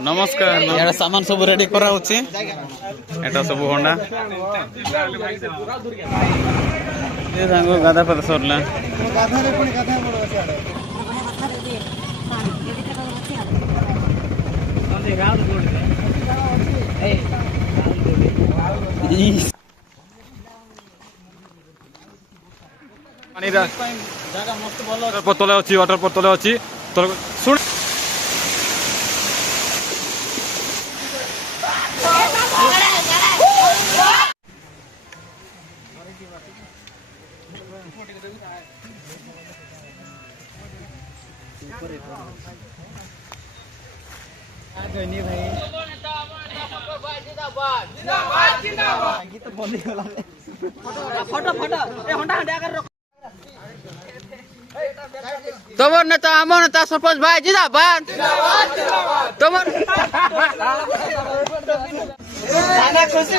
नमस्कार यार सामान सब रेडी करा होची एटा सब होंडा ये सांगो गाधा पर सरला गाधा रे कोणी गाधा पडो छाडो अंदे गाल गोड ए पानी रा जागा मस्त बोलो पतले अछि वाटर पतले अछि तो सुन तमर नेता आमर नेता सरपंच भाई जिंदाबाद तमर खुशी